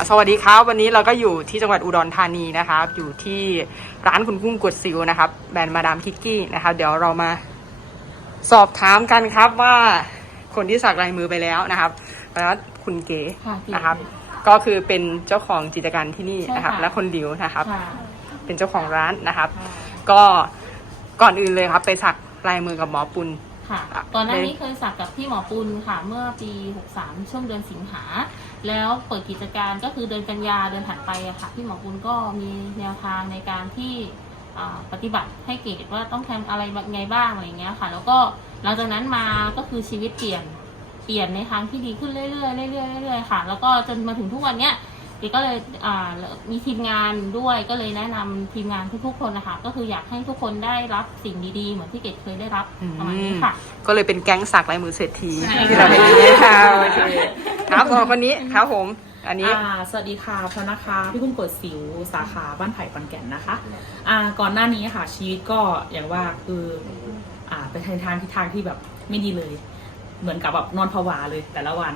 ค่ะสวัสดีครับ วันนี้เราก็อยู่ที่จังหวัดอุดรธานีนะครับ อยู่ที่ร้านคุณกุ้งกดซิวนะครับ แบรนด์มาดามคิกกี้นะครับ เดี๋ยวเรามาสอบถามกันครับว่าคนที่สักลายมือไปแล้วนะครับแล้วคุณเก๋ค่ะเก๋นะครับ ก็คือเป็นเจ้าของกิจการที่นี่ใช่นะครับค่ะ และคนดิวนะครับ ค่ะเป็นเจ้าของร้านนะครับค่ะก็ก่อนอื่นเลยครับ ไปสักลายมือกับหมอปุณ ค่ะอะก่อนหน้าเลยนี้เคยสักกับพี่หมอปุณค่ะ เมื่อปี 63 ช่วงเดือนสิงหา แล้วเปิดกิจการก็คือเดือนกันยาเดือนถัดไปอะค่ะพี่หมอคุณก็มีแนวทางในการที่ปฏิบัติให้เกตว่าต้องทำอะไรไงบ้างอะไรอย่างเงี้ยค่ะ แล้วก็หลังจากนั้นมาก็คือชีวิตเปลี่ยนเปลี่ยนในทางที่ดีขึ้นเรื่อยๆเรื่อยๆเรื่อยๆค่ะ แล้วก็จนมาถึงทุกวันเนี้ย เกก็เลยอ่ามีทีมงานด้วยก็เลยแนะนำทีมงานทุกๆคนนะคะ ก็คืออยากให้ทุกคนได้รับสิ่งดีๆ เหมือนที่เกดเคยได้รับประมาณนี้ค่ะ ก็เลยเป็นแก๊งสักลายมือเศรษฐีใช่ ที่เราเห็นนี้ค่ะโอเคครับสำหรับคนนี้ครับผม อันนี้ อ่าสวัสดีค่ะพระนะคะพี่กุ้งกดสิวสาขาบ้านไผ่ปันแก่นนะคะอ่าก่อนหน้านี้ค่ะ ชีวิตก็อย่างว่าคืออ่าไปทางทางทิศทางที่แบบไม่ดีเลย เหมือนกับแบบนอนผวาเลยแต่ละวัน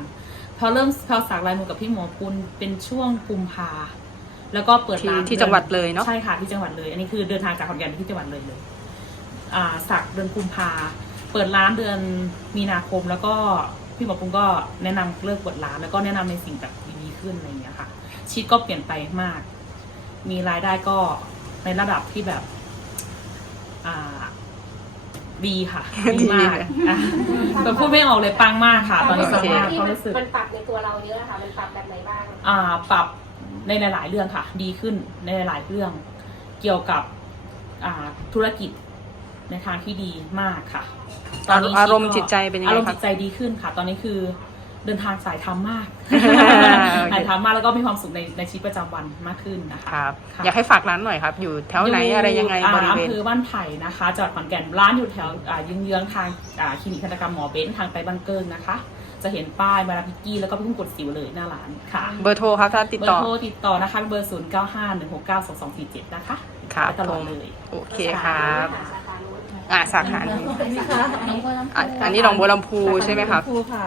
พอเริ่มพอสักลายมือกับพี่หมอปุณเป็นช่วงกุมภาแล้วก็เปิดที่ร้านที่จังหวัดเลยเนาะใช่ค่ะที่จังหวัดเลย อันนี้คือเดินทางจากขอนแก่นไปที่จังหวัดเลยเลยอ่าสักเดือนกุมภาเปิดร้านเดือนมีนาคม แล้วก็พี่หมอปุ้งก็แนะนำเลิกเปิดร้านแล้วก็แนะนำในสิ่งแบบดีๆขึ้นอะไรอย่างเงี้ยค่ะ ชีวิตก็เปลี่ยนไปมาก มีรายได้ก็ในระดับที่แบบ อ่า ดีค่ะดีมากดีอะแบบพูดไม่ออกเลยปังมากค่ะ ตอนนี้โอปังเคมากที่ความมันรู้สึก มันปรับในตัวเราเยอะค่ะ มันปรับแบบไหนบ้าง อ่า ปรับในหลาย ๆ เรื่องค่ะ ดีขึ้นในหลาย ๆ เรื่อง เกี่ยวกับอ่าธุรกิจในทางที่ดีมากค่ะอารมณ์อารมณ์จิตใจเป็นยังไงอารมณ์ครับจิตใจดีขึ้นค่ะ ตอนนี้คือ เดินทางสายธรรมมากโอเคสายธรรมมากแล้วก็มีความสุขในในชีวิตประจำวันมากขึ้นนะคะครับค่ะอยากให้ฝากร้านหน่อยครับ อยู่แถวไหนอะไรยังไงอ่าบริเวณอำเภอบ้านไผ่นะคะจังหวัดขอนแก่นร้านอยู่แถวอ่ายืงเยื้องๆทางอ่าคลินิกทันตกรรมหมอเบ้นทางไปบ้านเกิงนะคะจะเห็นป้ายบาราพิกกี้แล้วก็พี่กุ้งกดสิวเลยหน้าร้านค่ะ เบอร์โทรครับถ้าติดเบอต่อร์โทรติดต่อนะคะเบอร์0 9 5 1 6 9 2 2 4 7นะคะครับไปตลอดเลย โอเคครับสาขานู้นอ่าสาขานี้น้องบัวลำพูอะอันนี้หนองบัวลำพูใช่ไหมครับลำพูค่ะ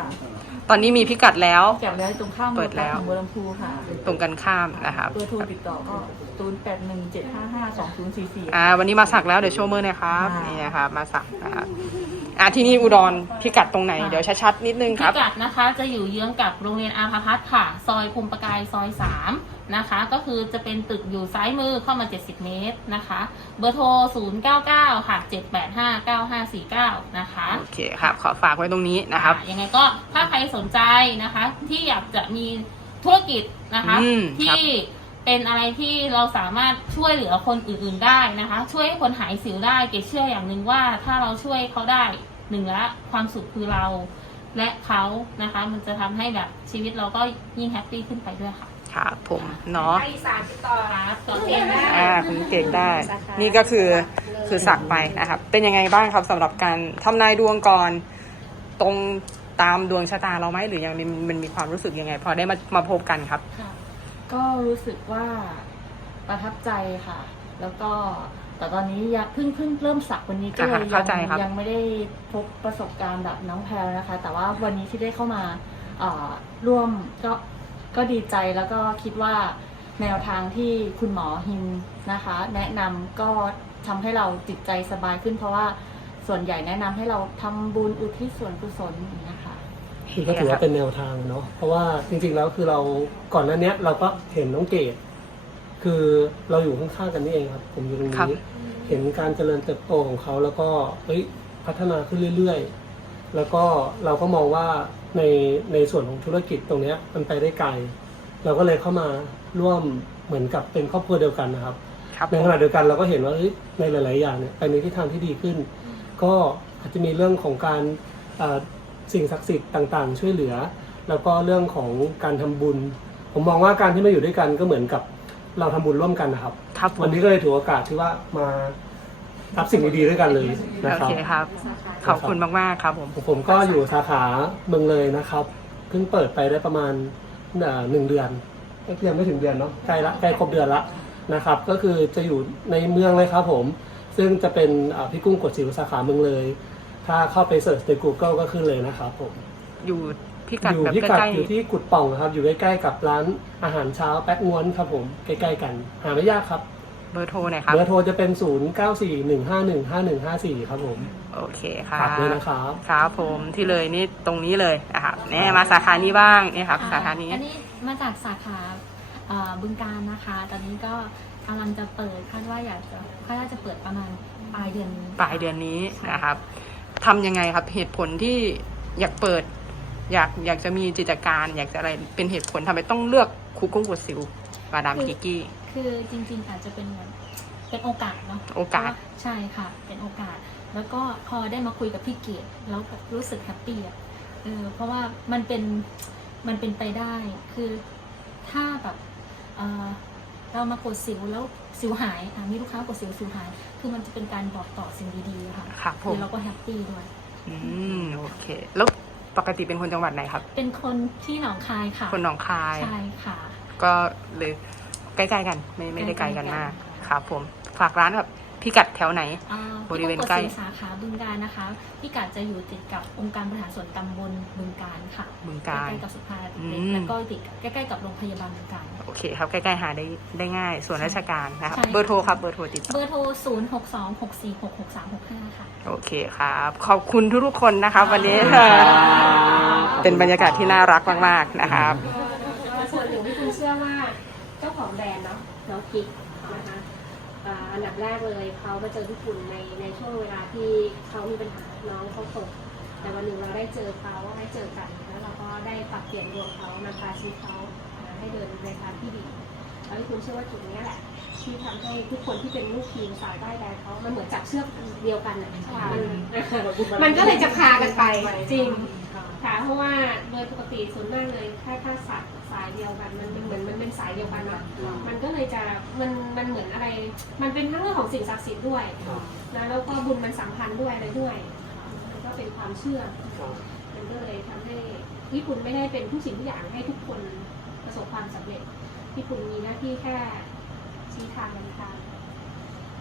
ตอนนี้มีพิกัดแล้วแก็บแล้วตรงข้ามเปิดแล้วของบัวลำพูค่ะตรงกันข้ามนะครับเบอร์โทรติดต่อก็ศูนย์แปดหนึ่งเจ็ดห้าห้าสองศูนย์สี่สี่ อ่าวันนี้มาสักแล้วเดี๋ยวโชว์มือหน่อยครับค่ะนี่นะครับมาสักนะครับ อ่าที่นี่อุดรพิกัดตรงไหน เดี๋ยวชัดๆนิดนึงคพิรับ กัดนะคะจะอยู่เยื้องกับโรงเรียนอาภาพัฒน์ค่ะ ซอยภูมิประกายซอย3นะคะ ก็คือจะเป็นตึกอยู่ซ้ายมือเข้ามา 70 เมตรนะคะ เบอร์โทร 099 ค่ะ 785 9549 นะคะโอเคครับ ขอฝากไว้ตรงนี้นะครับ อะยังไงก็ถ้าใครสนใจนะคะ ที่อยากจะมีธุรกิจนะคะ อืมครับ ที่ เป็นอะไรที่เราสามารถช่วยเหลือคนอื่นๆได้นะคะ ช่วยให้คนหายสิวได้เกดเชื่ออย่างหนึ่งว่าถ้าเราช่วยเขาได้หนึ่งละความสุขคือเราและเขานะคะ มันจะทำให้แบบชีวิตเราก็ยิ่งแฮปปี้ขึ้นไปด้วยค่ะครับผมเนาะภาคอีสานติดต่อครับต่อโอเทเคนได้อ่าคุณเก่งได้ นี่ก็คือคือสักไปนะครับ เป็นยังไงบ้างครับสำหรับการทำนายดวงก่อนตรงตามดวงชะตาเราไหมหรือยังมันมันมีความรู้สึกยังไง พอได้มามาพบกันครับ ก็รู้สึกว่าประทับใจค่ะ แล้วก็แต่ตอนนี้ยังเพิ่งเพิ่งเริ่มสักวันนี้ก็เลยอ่าฮะเข้าใจยังครับยังไม่ได้พบประสบการณ์แบบน้องแพลวนะคะ แต่ว่าวันนี้ที่ได้เข้ามาเอ่อร่วมก็ก็ดีใจแล้วก็คิดว่าแนวทางที่คุณหมอฮิมนะคะ แนะนำก็ทำให้เราจิตใจสบายขึ้น เพราะว่าส่วนใหญ่แนะนำให้เราทำบุญอุทิศส่วนกุศลอย่างนี้ยค่ะ คือก็ถือว่าเป็นแนวทางเนาะเพราะว่าจริง ๆ แล้วคือเราก่อนหน้าเนี้ยเราก็เห็นน้องเกดคือเราอยู่ข้างๆกันนี่เองครับ ผมอยู่ตรงครับ นี้ เห็นการเจริญเติบโตของเขาแล้วก็เฮ้ยพัฒนาขึ้นเรื่อยๆ แล้วก็เราก็มองว่าในในส่วนของธุรกิจตรงเนี้ยมันไปได้ไกล เราก็เลยเข้ามาร่วมเหมือนกับเป็นครอบครัวเดียวกันนะครับ ครับในขณะเดียวกันเราก็เห็นว่าเอ้ยในหลาย ๆ อย่างเนี่ยไปในทิศทางที่ดีขึ้น ก็อาจจะมีเรื่องของการเอ่อ สิ่งศักดิ์สิทธิ์ต่างๆ ช่วยเหลือ แล้วก็เรื่องของการทำบุญ ผมมองว่าการที่มาอยู่ด้วยกันก็เหมือนกับเราทำบุญร่วมกันนะครับ ครับผมวันนี้ก็เลยถือโอกาสที่ว่ามารับสิ่งดีๆด้วยกันเลยนะโอครับ เคครับ ขอบคุณมากๆครับผม ผมผมก็อยู่สาขาเมืองเลยนะครับ เพิ่งเปิดไปได้ประมาณเอ่อหนึ่งเดือนยังไม่ถึงเดือนเนาะใกล้ละใกล้ครบเดือนละนะครับ ก็คือจะอยู่ในเมืองเลยครับผม ซึ่งจะเป็นอ่าพี่กุ้งกดสิวสาขาเมืองเลย ถ้าเข้าไปเสิร์ชใน Google ก็ขึ้นเลยนะครับผม อยู่พี่กัดอยู่แบบที่ใกกัดล้อยู่ที่กุดป่องครับ อยู่ใกล้ๆกับร้านอาหารเช้าแป๊กง้วนครับผมใกล้ๆกัน หาไม่ยากครับๆเบอร์โทรหน่อยครับ เบอร์โทรจะเป็น 0 9 4 1 5 1 5 1 5 4 ครับผมโอเคครัฝากด้วยบนะครับ ครับผมที่เลยนี่ตรงนี้เลยนะครับเนี่ยมาสาขานี้บ้างเนี่ยครับ สาขานี้ อันนี้มาจากสาขาเอ่อบึงการนะคะ ตอนนี้ก็กำลังจะเปิดคาดว่าอยากจะคาดว่าจะเปิดประมาณปลายเดือนนี้ ปลายเดือนนี้นะครับ ทำยังไงครับ เหตุผลที่อยากเปิด อยากอยากจะมีกิจการ อยากจะอะไรเป็นเหตุผลทำไมต้องเลือกคุกกุ้งกวดสิวมาดามกิกกี้ คือจริง ๆ อาจจะเป็นเหมือนเป็นโอกาสเนาะโอกาสเพระว่ใช่ค่ะ เป็นโอกาส แล้วก็พอได้มาคุยกับพี่เกียรติแล้วแบบรู้สึกแฮปปี้อะเออเพราะว่ามันเป็นมันเป็นไปได้คือถ้าแบบเออ เรามากดสิวแล้วสิวหายอะมีลูกค้ากดสิวสิวหาย คือมันจะเป็นการบอกต่อสิ่งดีๆค่ะครับผคืมอเราก็แฮปปี้ด้วย อืมโอเค แล้วปกติเป็นคนจังหวัดไหนครับ เป็นคนที่หนองคายค่ะคนหนองคาย ใช่ค่ะ ก็เลยใกล้ๆกัน ไม่ไม่ได้ไกลกันมากใกล้ๆกันครับผม ฝากร้านแบบ พิกัดแถวไหน อ่าบริเวณที่ใกล้ปกติสาขาบึงการนะคะพี่กัดจะอยู่ติดกับองค์การบริหารส่วนตำบลบึงการค่ะบึงการใกล้ๆกับสุภาอืเด็กม แล้วก็ติดใกล้ๆกับโรงพยาบาลบึงการ โอเคครับใกล้ๆหาได้ได้ง่าย ส่วนราชการนะครับ ใช่ เบอร์โทรครับเบอร์โทรติดต่อ เบอร์โทร 0 6 2 6 4 6 6 3 6 5 ค่ะ โอเคครับ ขอบคุณทุกๆคนนะครับ วันนี้ เป็นบรรยากาศที่น่ารักมากๆนะครับ ส่วนหนึ่งที่คุณเชื่อว่าเจ้าของแบรนด์เนาะน้องกิ๊กนะคะ อ่าอันดับแรกเลยเขามาเจอพี่คุณในในช่วงเวลาที่เขามีปัญหาน้องเขาตกแต่วันหนึ่งเราได้เจอเขาได้เจอกันแล้วเราก็ได้ปรับเปลี่ยนดวงเขานำพาชีวิตเขาอ่าให้เดินในทางที่ดีแล้วพี่คุณเชื่อว่าจุดเนี้ยแหละ ที่ทำให้ทุกคนที่เป็นลูกทีมสายได้แดงเขามันเหมือนจับเชือกเดียวกันนะมันมันก็เลยจะพากันไปจริง ค่ะเพราะว่าโดยปกติส่วนมากเลยถ้าถ้าสายสายเดียวกันมันมันเหมือนมันเป็นสายเดียวกันเนาะมันก็เลยจะมันมันเหมือนอะไร มันเป็นทั้งเรื่องของสิ่งศักดิ์สิทธิ์ด้วยนะแล้วก็บุญมันสัมพันธ์ด้วยอะไรด้วย มันก็เป็นความเชื่อ มันก็เลยทำให้ญี่ปุ่นไม่ได้เป็นทุกสิ่งทุกอย่างให้ทุกคนประสบความสำเร็จญี่ปุ่นมีหน้าที่แค่ชี้ทางนำทาง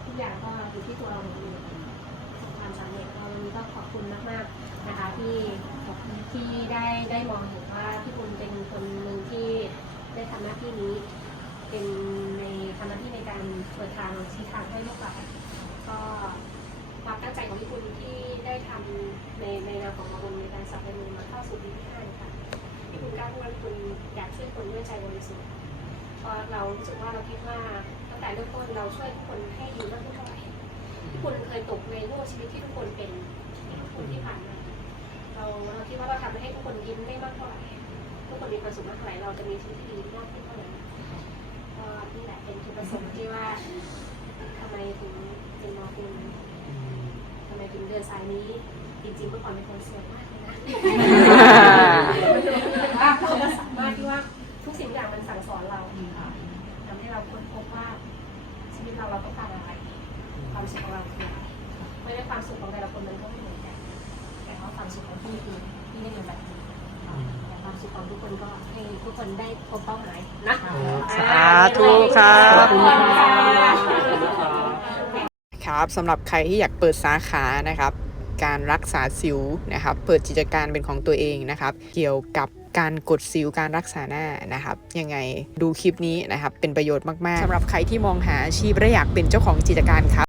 ทุกอย่างก็อยู่ที่ตัวเราเองประสบความสำเร็จเราวันนี้ก็ขอบคุณมากๆ นะคะที่ที่ได้ได้มองเห็นว่าพี่บุญเป็นคนหนึ่งที่ได้ทำหน้าที่นี้ เป็นในทำหน้าที่ในการเปิดทางชี้ทางให้พวกเราก็ความตั้งใจของพี่บุญที่ได้ทำในในแนวของมาบุญในการสับเปลือมาเข้าสู่ปีที่ห้าค่ะพี่บุญกล้าพูดว่าพี่บุญอยากช่วยคนด้วยใจบริสุทธิ์เพราะเรารู้สึกว่าเราคิดว่าตั้งแต่เริ่มต้นเราช่วยทุกคนให้ดีมากขึ้นเท่าไหร่พี่บุญเคยตกในโลกชีวิตที่ทุกคนเป็นทุกคนที่ผ่านมา เราเราคิดว่าเราทำให้ทุกคนยิ้มได้มากเท่าไหร่ทุกคนมีความสุขมากเท่าไหร่เราจะมีชีวิตที่ดีมากขึ้นเท่านั้นก็นี่แหละเป็นจุดประสงค์ที่ว่าทำไมถึงเป็นมอคุณทำไมถึงเดินสายนี้ จริงๆเมื่อก่อนเป็นคนสวยมากเลยนะว่าเราสามารถที่ว่าทุกสิ่งอย่างมันสั่งสอนเราทำให้เราค้นพบว่าชีวิตเราเราต้องการอะไร ความสุขของเราคืออะไรไม่ได้ความสุขของแต่ละคนมันก็ไม่เหมือน แต่ว่าความสุขของพี่คือพี่ได้เงินแบบนี้แต่ความสุขของทุกคนก็ให้ทุกคนได้พบเป้าหมายนะ สาธุครับขอบคุณค่ะครับสำหรับใครที่อยากเปิดสาขานะครับ การรักษาสิวนะครับ เปิดกิจการเป็นของตัวเองนะครับ เกี่ยวกับการกดสิวการรักษาหน้านะครับ ยังไงดูคลิปนี้นะครับ เป็นประโยชน์มาก ๆสำหรับใครที่มองหาอาชีพและอยากเป็นเจ้าของกิจการครับ